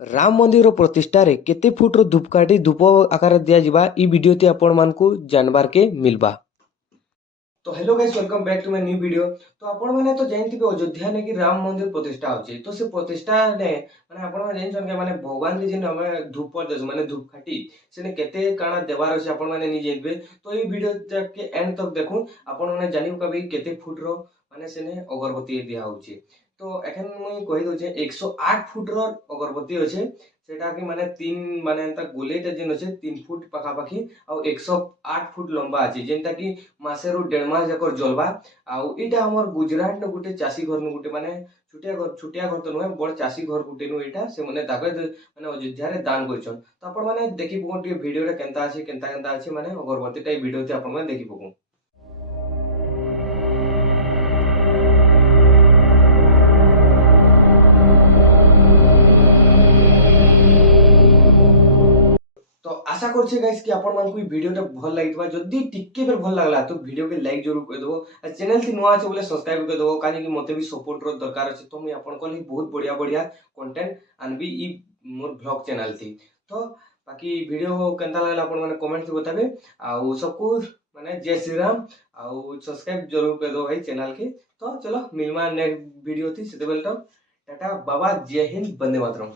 ରାମ ମନ୍ଦିର ପ୍ରତିଷ୍ଠାରେ କେତେ ଫୁଟର ଧୂପକାଠି ଧୂପ ଆକାରରେ ଦିଆଯିବା ଇ ଭିଡିଓଟି ଆପଣମାନଙ୍କୁ ଜାଣିବାରକେ ମିଲବା। तो hello guys, welcome back to my new video. तो आपण माने तो जानथिबे अयोध्या ने कि राम मंदिर प्रतिष्ठा होची। तो से प्रतिष्ठा ने माने आपण माने जानछन के माने भगवान के जिन हमें धूप देस माने धूपकाठी सेने केते काना देवार अछि आपण माने नि जानबे। तो ई वीडियो तक के एंड तक देखु आपण माने जानिब कबे केते फुट रो माने सेने अगरबत्ती दिया होची। तो एखन मुई कहि दउ छे 108 फुट रो अगरबत्ती अछि। सेटा कि माने 3 माने एंता गोलेटा जिन अछि 3 फुट पाखा पाखी आ 108 फुट लंबा अछि जेंता कि मासे रु 1.5 मास जाकर जलवा। आउ इटा हमर गुजरात न गुटे चासी घर न गुटे माने छुटिया घर तो नुहे बड़ चासी घर गुटे नु इटा से माने ताके माने अयोध्या रे दान करछन। तो आपण माने देखि पको टी वीडियो रे केनता अछि केनता अछि माने अगरबत्ती टा वीडियो ते आपण माने देखि पको। तो आशा करछे गाइस कि आपण मानकु ई वीडियो भल लागितबा। जदी टिके बेर भल लागला तो वीडियो के लाइक जरूर कर देबो। आ चैनल थी नुआ छै बोले सब्सक्राइब कर देबो कानी कि मते भी सपोर्ट रो दरकार अछि। तो मैं आपण को लिए बहुत बढ़िया बढ़िया कंटेंट आनबी ई मोर ब्लॉग चैनल थी। तो बाकी वीडियो केनता लागला आपण माने कमेंट थी बताबे। आ सबको माने जय श्री राम। आ सब्सक्राइब जरूर कर दो भाई चैनल के। तो चलो मिलमा नेक्स्ट वीडियो थी सेते बेल टाटा बाबा जय हिंद वंदे मातरम।